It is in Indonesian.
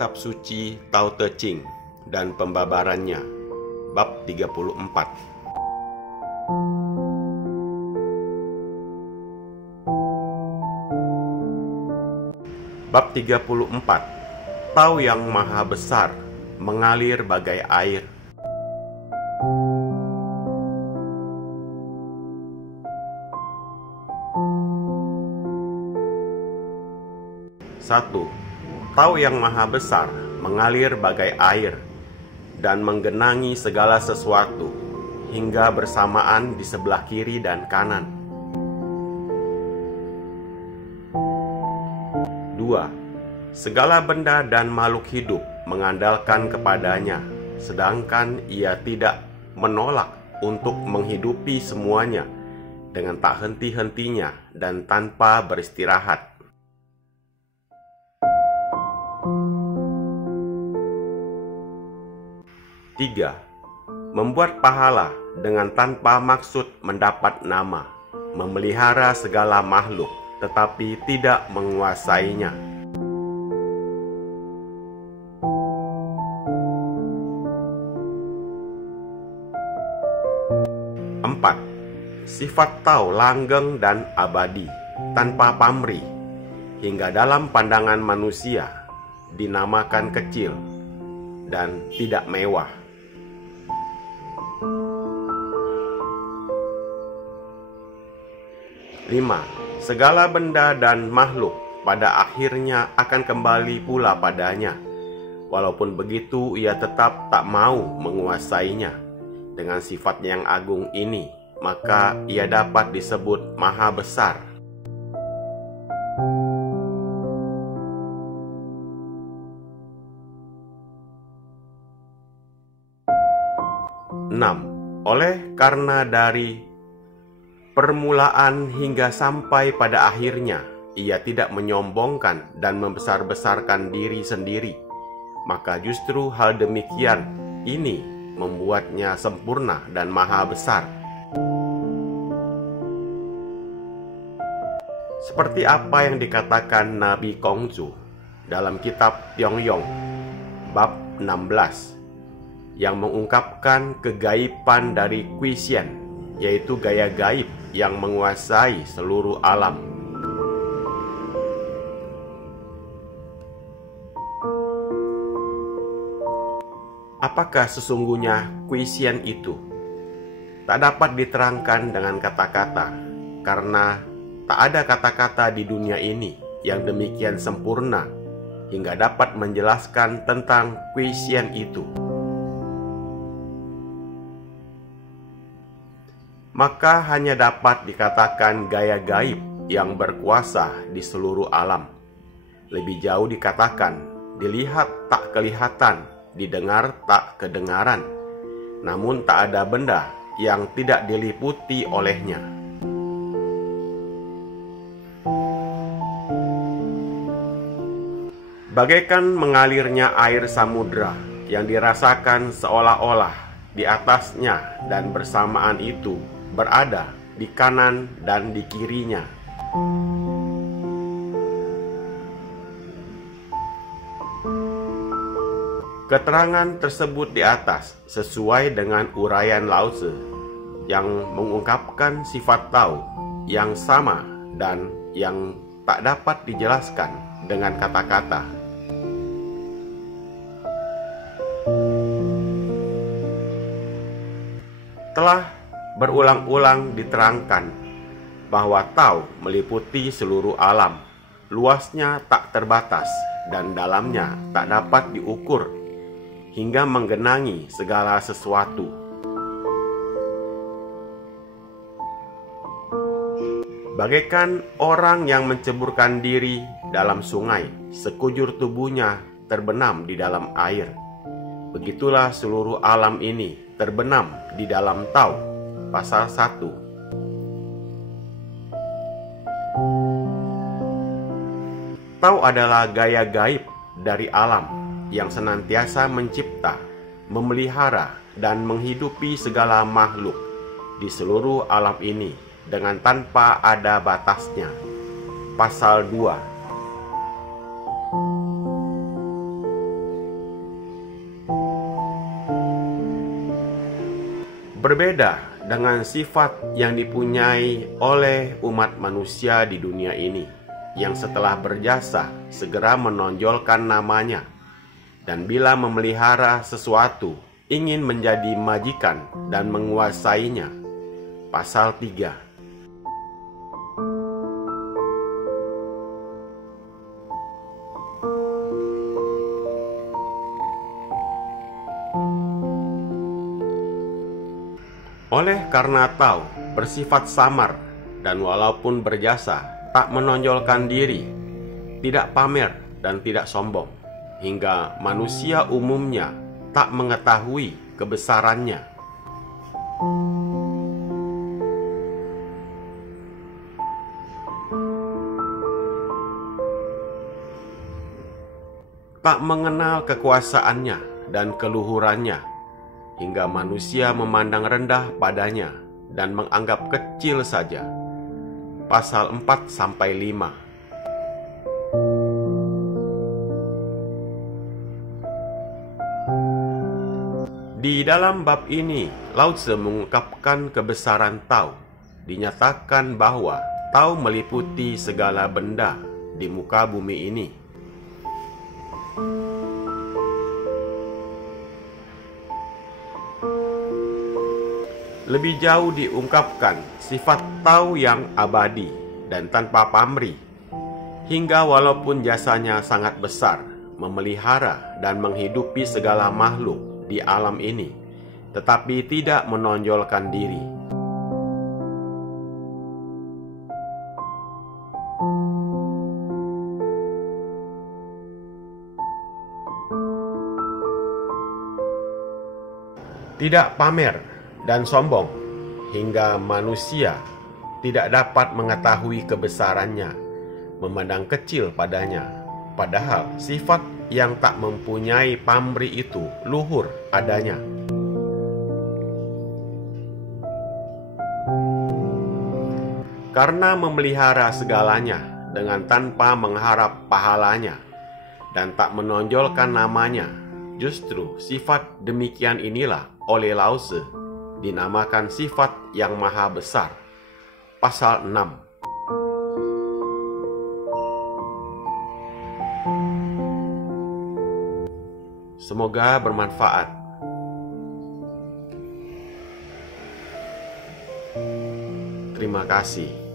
Kitab Suci Tao Te Ching dan Pembabarannya, Bab 34. Bab 34. Tao yang maha besar mengalir bagai air. Satu. Tao yang maha besar mengalir bagai air dan menggenangi segala sesuatu hingga bersamaan di sebelah kiri dan kanan. 2. Segala benda dan makhluk hidup mengandalkan kepadanya, sedangkan ia tidak menolak untuk menghidupi semuanya dengan tak henti-hentinya dan tanpa beristirahat. 3. Membuat pahala dengan tanpa maksud mendapat nama, memelihara segala makhluk tetapi tidak menguasainya. 4. Sifat Tao langgeng dan abadi, tanpa pamrih, hingga dalam pandangan manusia dinamakan kecil dan tidak mewah. 5. Segala benda dan makhluk pada akhirnya akan kembali pula padanya. Walaupun begitu, ia tetap tak mau menguasainya. Dengan sifat yang agung ini, maka ia dapat disebut maha besar. 6. Oleh karena dari permulaan hingga sampai pada akhirnya ia tidak menyombongkan dan membesar-besarkan diri sendiri, maka justru hal demikian ini membuatnya sempurna dan maha besar. Seperti apa yang dikatakan Nabi Kongzu dalam kitab Pyongyong bab 16 yang mengungkapkan kegaiban dari Kuishen, yaitu gaya gaib yang menguasai seluruh alam. Apakah sesungguhnya Kuishen itu? Tak dapat diterangkan dengan kata-kata, karena tak ada kata-kata di dunia ini yang demikian sempurna hingga dapat menjelaskan tentang Kuishen itu. Maka hanya dapat dikatakan gaya gaib yang berkuasa di seluruh alam. Lebih jauh dikatakan, dilihat tak kelihatan, didengar tak kedengaran, namun tak ada benda yang tidak diliputi olehnya. Bagaikan mengalirnya air samudra yang dirasakan seolah-olah di atasnya dan bersamaan itu berada di kanan dan di kirinya. Keterangan tersebut di atas sesuai dengan uraian Lao Tzu yang mengungkapkan sifat Tao yang sama dan yang tak dapat dijelaskan dengan kata-kata. Telah berulang-ulang diterangkan bahwa Tao meliputi seluruh alam, luasnya tak terbatas dan dalamnya tak dapat diukur, hingga menggenangi segala sesuatu. Bagaikan orang yang menceburkan diri dalam sungai, sekujur tubuhnya terbenam di dalam air. Begitulah seluruh alam ini terbenam di dalam Tao. Pasal 1. Tao adalah gaya gaib dari alam yang senantiasa mencipta, memelihara, dan menghidupi segala makhluk di seluruh alam ini dengan tanpa ada batasnya. Pasal 2. Berbeda dengan sifat yang dipunyai oleh umat manusia di dunia ini, yang setelah berjasa segera menonjolkan namanya, dan bila memelihara sesuatu ingin menjadi majikan dan menguasainya. Pasal 3. Oleh karena tahu bersifat samar dan walaupun berjasa tak menonjolkan diri, tidak pamer dan tidak sombong, hingga manusia umumnya tak mengetahui kebesarannya. Tak mengenal kekuasaannya dan keluhurannya, hingga manusia memandang rendah padanya dan menganggap kecil saja. Pasal 4-5. Di dalam bab ini, Lao Tzu mengungkapkan kebesaran Tao. Dinyatakan bahwa Tao meliputi segala benda di muka bumi ini. Lebih jauh diungkapkan sifat Tao yang abadi dan tanpa pamrih, hingga walaupun jasanya sangat besar memelihara dan menghidupi segala makhluk di alam ini, tetapi tidak menonjolkan diri. Tidak pamer dan sombong, hingga manusia tidak dapat mengetahui kebesarannya, memandang kecil padanya, padahal sifat yang tak mempunyai pamrih itu luhur adanya. Karena memelihara segalanya dengan tanpa mengharap pahalanya dan tak menonjolkan namanya, justru sifat demikian inilah oleh Lao Tzu dinamakan sifat yang maha besar. Pasal 6. Semoga bermanfaat. Terima kasih.